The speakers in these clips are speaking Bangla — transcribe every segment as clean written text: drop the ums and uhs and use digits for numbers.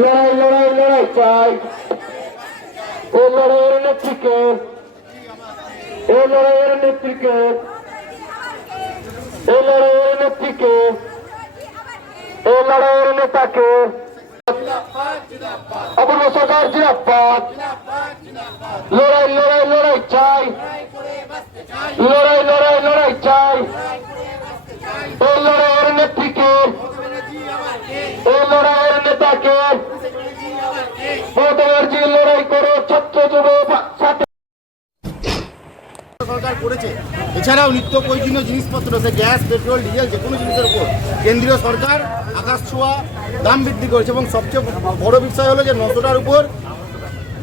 লড়াই লড়াই লড়াই চাই ও লড়াইয়ের নেত্রীকে, ও লড়াইয়ের নেত্রীকে, ও লড়াইয়ের নেত্রীকে, ও লড়াইয়ের নেতাকে। অপূর্ব সরকার জিন্দাবাদ। লড়াই লড়াই লড়াই চাই, লড়াই লড়াই লড়াই চাই ও লড়াইয়ের নেত্রীকে, ও লড়াইয়ের নেতাকে। মমতা ব্যানার্জি লড়াই করো ছাত্র যুব সরকার করেছে। এছাড়াও নিত্য প্রয়োজনীয় জিনিসপত্র, সে গ্যাস, পেট্রোল, ডিজেল, যে কোনো জিনিসের উপর কেন্দ্রীয় সরকার আকাশ ছোঁয়া দাম বৃদ্ধি করেছে। এবং সবচেয়ে বড় বিষয় হলো যে 900টার উপর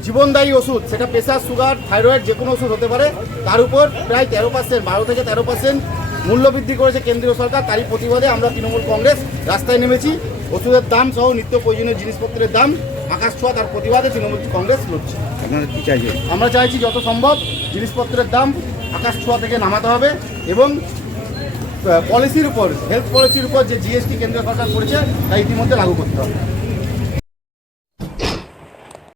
জীবনদায়ী ওষুধ, সেটা প্রেশার, সুগার, থাইরয়েড, যে কোনো ওষুধ হতে পারে, তার উপর প্রায় 13%, 12 থেকে 13% মূল্য বৃদ্ধি করেছে কেন্দ্রীয় সরকার। তারই প্রতিবাদে আমরা তৃণমূল কংগ্রেস রাস্তায় নেমেছি। ওষুধের দাম সহ নিত্য প্রয়োজনীয় জিনিসপত্রের দাম আকাশ ছোঁয়া, তার প্রতিবাদে তৃণমূল কংগ্রেস লড়ছে। আপনারা কি চাইছেন? আমরা চাইছি যত সম্ভব জিনিসপত্রের দাম আকাশ ছোঁয়া থেকে নামাতে হবে এবং পলিসির উপর, হেলথ পলিসির উপর যে জিএসটি কেন্দ্র সরকার করেছে তা ইতিমধ্যে লাগু করতে হবে।